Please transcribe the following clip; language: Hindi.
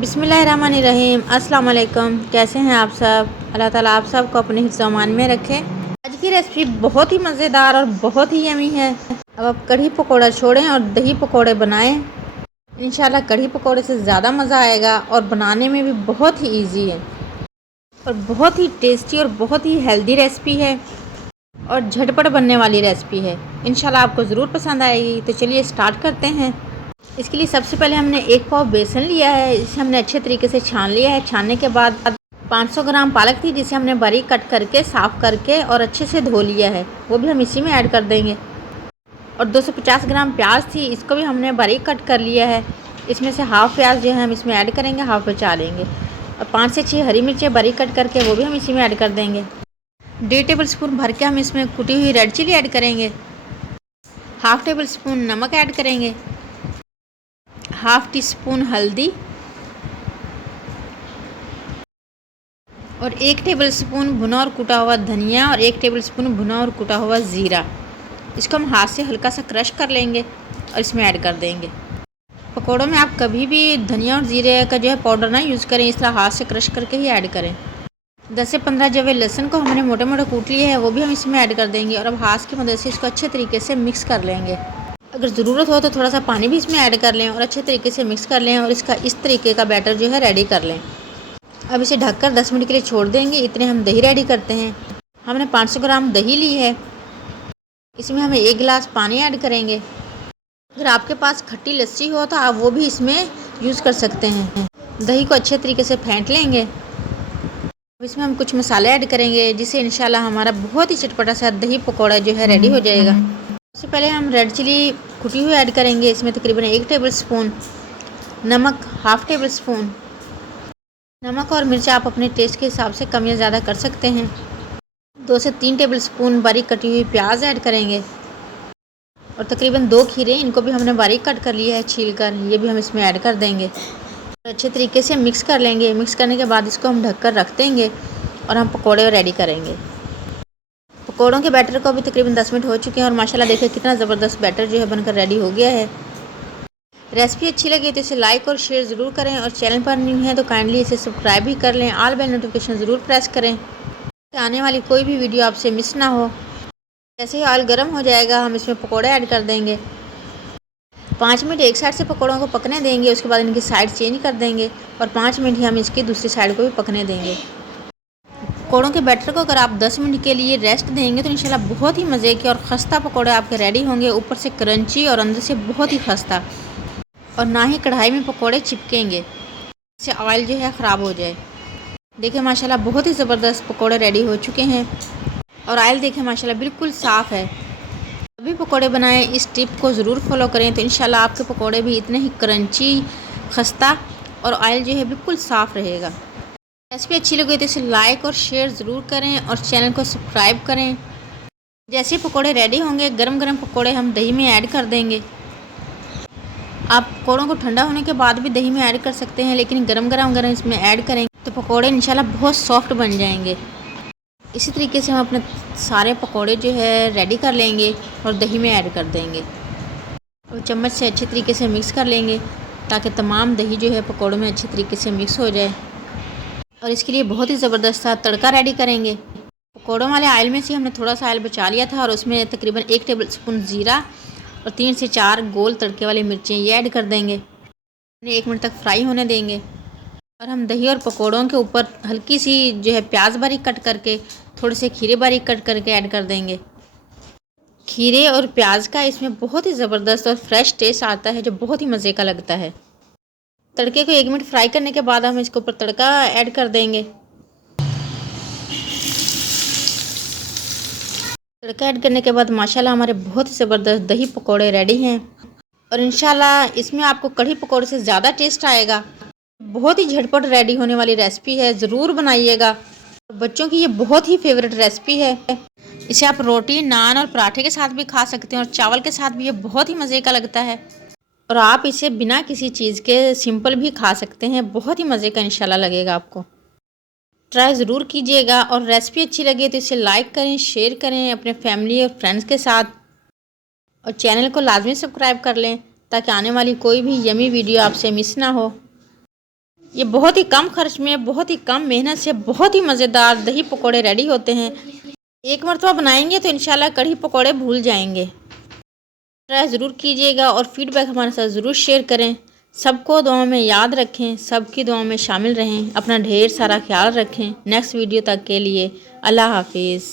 बिस्मिल्लाहिर्रहमानिर्रहीम। अस्सलाम वालेकुम। कैसे हैं आप सब? अल्लाह ताला आप सबको अपने हिफ्ज़ अमान में रखे। आज की रेसिपी बहुत ही मज़ेदार और बहुत ही यमी है। अब आप कढ़ी पकौड़ा छोड़ें और दही पकौड़े बनाएं। इंशाल्लाह कढ़ी पकौड़े से ज़्यादा मज़ा आएगा और बनाने में भी बहुत ही ईजी है और बहुत ही टेस्टी और बहुत ही हेल्दी रेसिपी है और झटपट बनने वाली रेसिपी है। इंशाल्लाह आपको ज़रूर पसंद आएगी। तो चलिए स्टार्ट करते हैं। इसके लिए सबसे पहले हमने 1 पाव बेसन लिया है। इसे हमने अच्छे तरीके से छान लिया है। छानने के बाद 500 ग्राम पालक थी जिसे हमने बारीक कट करके साफ़ करके और अच्छे से धो लिया है, वो भी हम इसी में ऐड कर देंगे। और 250 ग्राम प्याज थी, इसको भी हमने बारीक कट कर लिया है। इसमें से हाफ़ प्याज जो है हम इसमें ऐड करेंगे, हाफ़ बचा लेंगे। और 5 से 6 हरी मिर्चें बारीक कट करके वो भी हम इसी में ऐड कर देंगे। 1.5 टेबल स्पून भर के हम इसमें कुटी हुई रेड चिली ऐड करेंगे। हाफ़ टेबल स्पून नमक ऐड करेंगे, हाफ़ टी स्पून हल्दी और 1 टेबल स्पून भुना और कुटा हुआ धनिया और 1 टेबल स्पून भुना और कुटा हुआ ज़ीरा। इसको हम हाथ से हल्का सा क्रश कर लेंगे और इसमें ऐड कर देंगे। पकौड़ों में आप कभी भी धनिया और ज़ीरे का जो है पाउडर ना यूज़ करें, इस तरह हाथ से क्रश करके ही ऐड करें। 10 से 15 जवे लहसुन को हमने मोटे मोटे कूट लिए है, वो भी हम इसमें ऐड कर देंगे और अब हाथ की मदद से इसको अच्छे तरीके से मिक्स कर लेंगे। अगर ज़रूरत हो तो थोड़ा सा पानी भी इसमें ऐड कर लें और अच्छे तरीके से मिक्स कर लें और इसका इस तरीके का बैटर जो है रेडी कर लें। अब इसे ढककर 10 मिनट के लिए छोड़ देंगे। इतने हम दही रेडी करते हैं। हमने 500 ग्राम दही ली है, इसमें हमें 1 गिलास पानी ऐड करेंगे। अगर आपके पास खट्टी लस्सी हो तो आप वो भी इसमें यूज़ कर सकते हैं। दही को अच्छे तरीके से फेंट लेंगे। अब इसमें हम कुछ मसाले ऐड करेंगे जिससे इंशाल्लाह हमारा बहुत ही चटपटा सा दही पकौड़ा जो है रेडी हो जाएगा। सबसे पहले हम रेड चिली कुटी हुई ऐड करेंगे। इसमें तकरीबन 1 टेबल स्पून नमक, हाफ़ टेबल स्पून नमक और मिर्च आप अपने टेस्ट के हिसाब से कम या ज़्यादा कर सकते हैं। 2 से 3 टेबल स्पून बारीक कटी हुई प्याज ऐड करेंगे और तकरीबन 2 खीरे, इनको भी हमने बारीक कट कर लिया है छील कर, ये भी हम इसमें ऐड कर देंगे और अच्छे तरीके से मिक्स कर लेंगे। मिक्स करने के बाद इसको हम ढककर रख देंगे और हम पकौड़े रेडी करेंगे। पकौड़ों के बैटर को अभी तकरीबन 10 मिनट हो चुके हैं और माशाल्लाह देखिए कितना ज़बरदस्त बैटर जो है बनकर रेडी हो गया है। रेसिपी अच्छी लगी तो इसे लाइक और शेयर ज़रूर करें और चैनल पर न्यू है तो काइंडली इसे सब्सक्राइब भी कर लें। ऑल बेल नोटिफिकेशन ज़रूर प्रेस करें, आने वाली कोई भी वीडियो आपसे मिस ना हो। जैसे ही ऑयल गर्म हो जाएगा हम इसमें पकौड़े ऐड कर देंगे। 5 मिनट एक साइड से पकौड़ों को पकने देंगे, उसके बाद इनकी साइड चेंज कर देंगे और 5 मिनट ही हम इसकी दूसरी साइड को भी पकने देंगे। पकौड़ों के बैटर को अगर आप 10 मिनट के लिए रेस्ट देंगे तो इंशाल्लाह बहुत ही मज़े के और खस्ता पकौड़े आपके रेडी होंगे, ऊपर से क्रंची और अंदर से बहुत ही खस्ता, और ना ही कढ़ाई में पकौड़े चिपकेंगे, इससे ऑयल जो है ख़राब हो जाए। देखिए माशाल्लाह बहुत ही ज़बरदस्त पकौड़े रेडी हो चुके हैं और ऑयल देखिए माशाल्लाह बिल्कुल साफ़ है। अभी पकौड़े बनाएं, इस टिप को ज़रूर फॉलो करें तो इंशाल्लाह आपके पकौड़े भी इतने ही क्रंची, खस्ता और ऑयल जो है बिल्कुल साफ़ रहेगा। रेसिपी अच्छी लगी तो इसे लाइक और शेयर ज़रूर करें और चैनल को सब्सक्राइब करें। जैसे पकौड़े रेडी होंगे, गरम गरम पकौड़े हम दही में ऐड कर देंगे। आप पकौड़ों को ठंडा होने के बाद भी दही में ऐड कर सकते हैं, लेकिन गरम गरम इसमें ऐड करेंगे तो पकौड़े इंशाल्लाह बहुत सॉफ्ट बन जाएंगे। इसी तरीके से हम अपने सारे पकौड़े जो है रेडी कर लेंगे और दही में ऐड कर देंगे और चम्मच से अच्छे तरीके से मिक्स कर लेंगे ताकि तमाम दही जो है पकौड़ों में अच्छे तरीके से मिक्स हो जाए। और इसके लिए बहुत ही ज़बरदस्त सा तड़का रेडी करेंगे। पकौड़ों वाले ऑयल में से हमने थोड़ा सा ऑयल बचा लिया था और उसमें तकरीबन 1 टेबल स्पून ज़ीरा और 3 से 4 गोल तड़के वाली मिर्चें ये ऐड कर देंगे। इन्हें 1 मिनट तक फ्राई होने देंगे और हम दही और पकौड़ों के ऊपर हल्की सी जो है प्याज बारीक कट करके, थोड़े से खीरे बारीक कट करके ऐड कर देंगे। खीरे और प्याज का इसमें बहुत ही ज़बरदस्त और फ्रेश टेस्ट आता है जो बहुत ही मज़े का लगता है। तड़के को 1 मिनट फ्राई करने के बाद हम इसके ऊपर तड़का ऐड कर देंगे। तड़का ऐड करने के बाद माशाल्लाह हमारे बहुत ही ज़बरदस्त दही पकौड़े रेडी हैं और इंशाल्लाह इसमें आपको कढ़ी पकौड़े से ज़्यादा टेस्ट आएगा। बहुत ही झटपट रेडी होने वाली रेसिपी है, ज़रूर बनाइएगा। बच्चों की ये बहुत ही फेवरेट रेसिपी है। इसे आप रोटी, नान और पराठे के साथ भी खा सकते हैं और चावल के साथ भी ये बहुत ही मज़े का लगता है। और आप इसे बिना किसी चीज़ के सिंपल भी खा सकते हैं, बहुत ही मज़े का इंशाल्लाह लगेगा आपको। ट्राई ज़रूर कीजिएगा और रेसिपी अच्छी लगे तो इसे लाइक करें, शेयर करें अपने फैमिली और फ्रेंड्स के साथ और चैनल को लाजमी सब्सक्राइब कर लें ताकि आने वाली कोई भी यमी वीडियो आपसे मिस ना हो। ये बहुत ही कम खर्च में, बहुत ही कम मेहनत से बहुत ही मज़ेदार दही पकौड़े रेडी होते हैं। एक मरतबा बनाएंगे तो इंशाल्लाह कढ़ी पकौड़े भूल जाएंगे। ट्राई ज़रूर कीजिएगा और फीडबैक हमारे साथ ज़रूर शेयर करें। सबको दुआ में याद रखें, सबकी दुआ में शामिल रहें, अपना ढेर सारा ख्याल रखें। नेक्स्ट वीडियो तक के लिए अल्लाह हाफिज़।